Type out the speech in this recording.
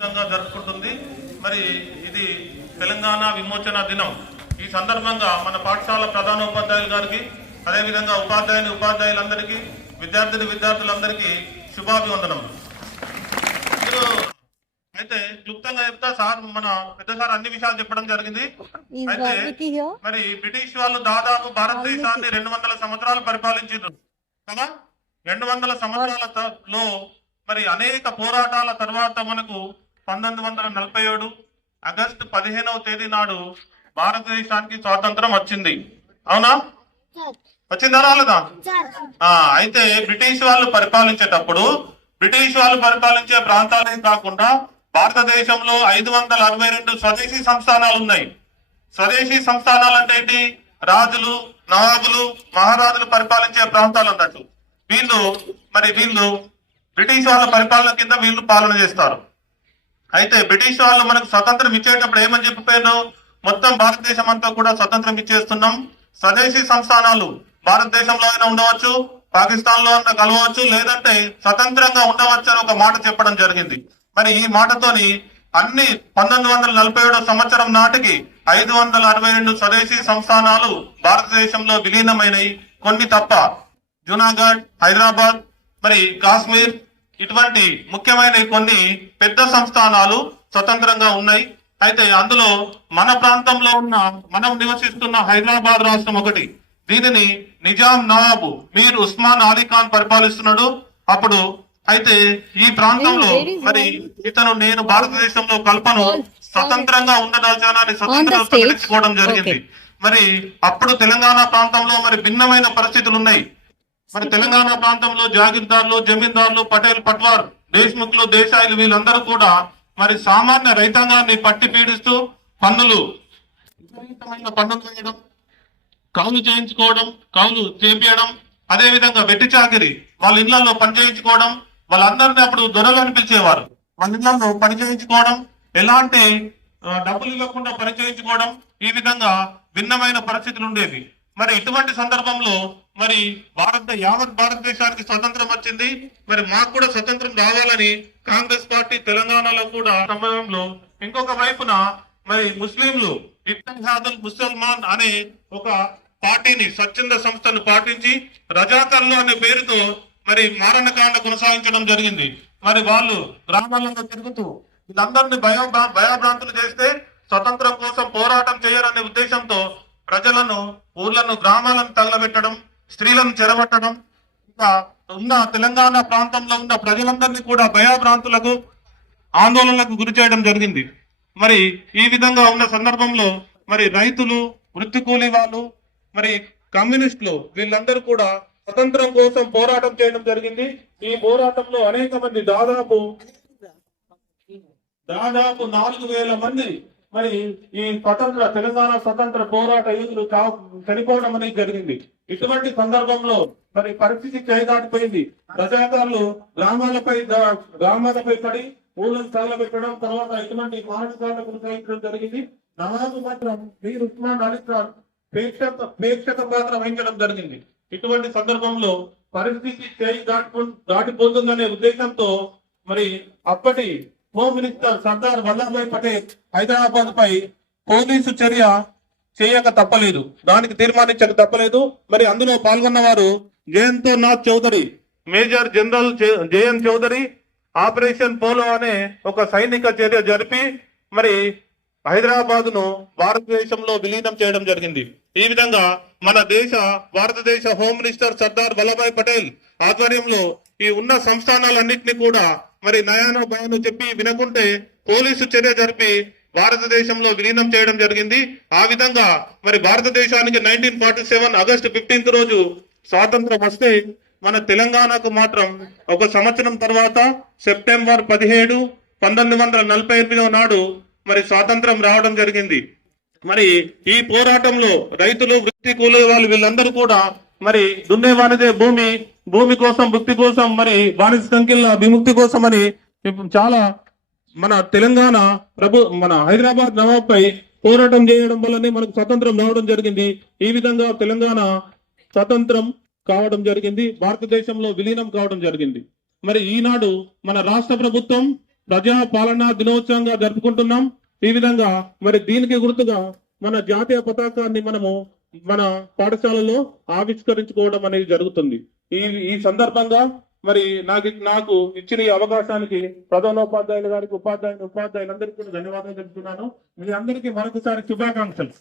జరుపుకుంటుంది. మరి ఇది తెలంగాణ విమోచన దినం. ఈ సందర్భంగా మన పాఠశాల ప్రధానోపాధ్యాయులు గారికి, అదేవిధంగా ఉపాధ్యాయులందరికీ, విద్యార్థులందరికీ శుభాభివందనం. అయితే క్లుప్తంగా చెప్తా సార్, మన పెద్ద సార్ అన్ని విషయాలు చెప్పడం జరిగింది. అయితే మరి బ్రిటిష్ వాళ్ళు దాదాపు భారతదేశాన్ని 200 సంవత్సరాలు పరిపాలించారు కదా. 200 సంవత్సరాలలో మరి అనేక పోరాటాల తర్వాత మనకు 1947 ఆగస్టు 15వ తేదీ నాడు భారతదేశానికి స్వాతంత్రం వచ్చింది. అవునా? వచ్చిందా రాలేదా? అయితే బ్రిటిష్ వాళ్ళు పరిపాలించే ప్రాంతాలే కాకుండా భారతదేశంలో 562 స్వదేశీ సంస్థానాలు ఉన్నాయి. స్వదేశీ సంస్థానాలు అంటే ఏంటి? రాజులు, నవాబులు, మహారాజులు పరిపాలించే ప్రాంతాలు అన్నట్టు. వీళ్ళు బ్రిటిష్ వాళ్ళ పరిపాలన కింద వీళ్ళు పాలన చేస్తారు. అయితే బ్రిటిష్ వాళ్ళు మనకు స్వతంత్రం ఇచ్చేటప్పుడు ఏమని చెప్పిపోయారు? మొత్తం భారతదేశం అంతా కూడా స్వతంత్రం ఇచ్చేస్తున్నాం. స్వదేశీ సంస్థానాలు భారతదేశంలో అయినా ఉండవచ్చు, పాకిస్తాన్ లో అయినా కలవచ్చు, లేదంటే స్వతంత్రంగా ఉండవచ్చు అని ఒక మాట చెప్పడం జరిగింది. మరి ఈ మాటతోని అన్ని 1947 సంవత్సరం నాటికి 562 స్వదేశీ సంస్థానాలు భారతదేశంలో విలీనమైనవి. కొన్ని తప్ప జూనాగఢ్, హైదరాబాద్, మరి కాశ్మీర్, ఇటువంటి ముఖ్యమైన కొన్ని పెద్ద సంస్థానాలు స్వతంత్రంగా ఉన్నాయి. అయితే అందులో మన ప్రాంతంలో మనం నివసిస్తున్న హైదరాబాద్ రాష్ట్రం ఒకటి. దీనిని నిజాం నవాబు మీర్ ఉస్మాన్ అలీ ఖాన్ పరిపాలిస్తున్నాడు అప్పుడు. అయితే ఈ ప్రాంతంలో మరి నేను భారతదేశంలో కల్పను స్వతంత్రంగా ఉండదలచానని స్వతంత్రం ప్రకటించుకోవడం జరిగింది. మరి అప్పుడు తెలంగాణ ప్రాంతంలో మరి భిన్నమైన పరిస్థితులు ఉన్నాయి. మరి తెలంగాణ ప్రాంతంలో జాగీర్దార్లు, జమీందార్లు, పటేల్, పట్వార్, దేశ్ముఖ్లు, దేశాయిలు వీళ్ళందరూ కూడా మరి సామాన్య రైతాంగాన్ని పట్టి పీడిస్తూ విపరీతమైన పన్నులు వేయడం, కౌలు చేయించడం, అదే విధంగా వెట్టి చాకిరి, వాళ్ళ ఇళ్లలో పని చేయించుకోవడం, వాళ్ళందరినీ అప్పుడు దొరలు అని పిలిచేవారు. వాళ్ళ ఇళ్లలో పని చేయించుకోవడం, ఎలాంటి డబ్బులు ఇవ్వకుండా పని చేయించుకోవడం, ఈ విధంగా భిన్నమైన పరిస్థితులు ఉండేవి. మరి ఇటువంటి సందర్భంలో మరి యావత్ భారతదేశానికి స్వతంత్రం వచ్చింది. మరి మాకు కూడా స్వతంత్రం రావాలని కాంగ్రెస్ పార్టీ తెలంగాణలో కూడా సమయంలో ఇంకొక వైపున మరి ముస్లింలు ఇత్తెహాదుల్ ముసల్మాన్ అనే ఒక పార్టీని, స్వచ్ఛంద సంస్థను పాటించి రజాకర్లు అనే పేరుతో మరి మారణకాండ కొనసాగించడం జరిగింది. మరి వాళ్ళు గ్రామాలలో తిరుగుతూ వీళ్ళందరినీ భయభ్రాంతులు చేస్తే స్వతంత్రం కోసం పోరాటం చేయరనే ఉద్దేశంతో ప్రజలను, ఊర్లను, గ్రామాలను తగలబెట్టడం, స్త్రీలను చెరబట్టడం, ఇంకా ఉన్న తెలంగాణ ప్రాంతంలో ఉన్న ప్రజలందరినీ కూడా భయభ్రాంతులకు, ఆందోళనలకు గురి చేయడం జరిగింది. మరి ఈ విధంగా ఉన్న సందర్భంలో మరి రైతులు, వృత్తి కూలీ వాళ్ళు, మరి కమ్యూనిస్టులు వీళ్ళందరూ కూడా స్వతంత్రం కోసం పోరాటం చేయడం జరిగింది. ఈ పోరాటంలో అనేక మంది దాదాపు 4000 మంది మరి ఈ తెలంగాణ స్వతంత్ర పోరాట యోధులు చనిపోవడం అనేది జరిగింది. ఇటువంటి సందర్భంలో మరి పరిస్థితి చేదాటిపోయింది. రజాకారులు గ్రామాలపై పడి ఊళ్ళను తగలబెట్టడం, తర్వాత ఇటువంటి మారణకాండ కొనసాగించడం జరిగింది. నవాబు మాత్రం మీర్ ఉస్మాన్ అలీ ఖాన్ ప్రేక్షక పాత్ర వహించడం జరిగింది. ఇటువంటి సందర్భంలో పరిస్థితి దాటిపోతుందనే ఉద్దేశంతో మరి అప్పటి హోమ్ మినిస్టర్ సర్దార్ వల్లభాయ్ పటేల్ హైదరాబాద్ పై పోలీసు చర్య చేయక తప్పలేదు, దానికి తీర్మానించక తప్పలేదు. మరి అందులో పాల్గొన్న వారు Jayanthnath Chaudhary, major general JN Chaudhary operation polo అనే ఒక సైనిక చర్య జరిపి మరి హైదరాబాద్ ను భారతదేశంలో విలీనం చేయడం జరిగింది. ఈ విధంగా భారతదేశ హోమ్ మినిస్టర్ సర్దార్ వల్లభాయ్ పటేల్ ఆధ్వర్యంలో ఈ ఉన్న సంస్థానాలన్నింటినీ కూడా మరి నయానో భయానో చెప్పి వినకుంటే పోలీసు చర్య జరిపి భారతదేశంలో విలీనం చేయడం జరిగింది. ఆ విధంగా మరి భారతదేశానికి 1947 ఆగస్టు 15 రోజు స్వాతంత్రం వస్తే మన తెలంగాణకు మాత్రం ఒక సంవత్సరం తర్వాత సెప్టెంబర్ 17, 1948 నాడు మరి స్వాతంత్రం రావడం జరిగింది. మరి ఈ పోరాటంలో రైతులు, వృత్తి కూలీ వాళ్ళు వీళ్ళందరూ కూడా మరి దున్నేవానిదే భూమి కోసం, భుక్తి కోసం, మరి బానిస సంఖ్యల విముక్తి కోసం అని చాలా మన మన హైదరాబాద్ నవాబ్ పై పోరాటం చేయడం వల్లనే మనకు స్వతంత్రం రావడం జరిగింది. ఈ విధంగా తెలంగాణ స్వతంత్రం కావడం జరిగింది, భారతదేశంలో విలీనం కావడం జరిగింది. మరి ఈనాడు మన రాష్ట్ర ప్రభుత్వం ప్రజా పాలనా దినోత్సవంగా జరుపుకుంటున్నాం. ఈ విధంగా మరి దీనికి గుర్తుగా మన జాతీయ పతాకాన్ని మనము మన పాఠశాలలో ఆవిష్కరించుకోవడం అనేది జరుగుతుంది. ఈ సందర్భంగా మరి నాకు ఇచ్చిన ఈ అవకాశానికి ప్రధానోపాధ్యాయులు గారికి, ఉపాధ్యాయులందరికీ కూడా ధన్యవాదాలు తెలుపుతున్నాను. మీ అందరికీ మరొకసారి శుభాకాంక్షలు.